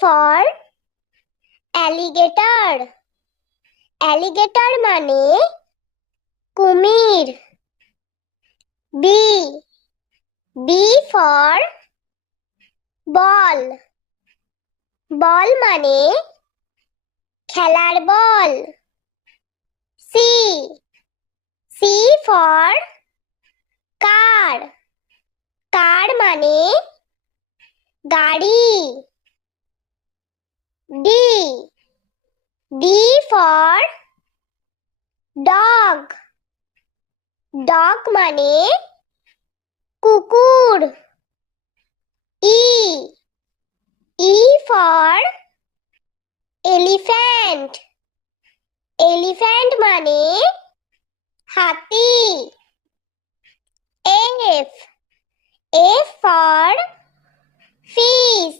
for alligator. Alligator মানে কুমির। B. B for ball. বল মানে খেলার বল। C. C for car. car মানে গাড়ি। D. D for dog. dog মানে কুকুর। E. E for elephant. elephant মানে হাতি। F. F for fish.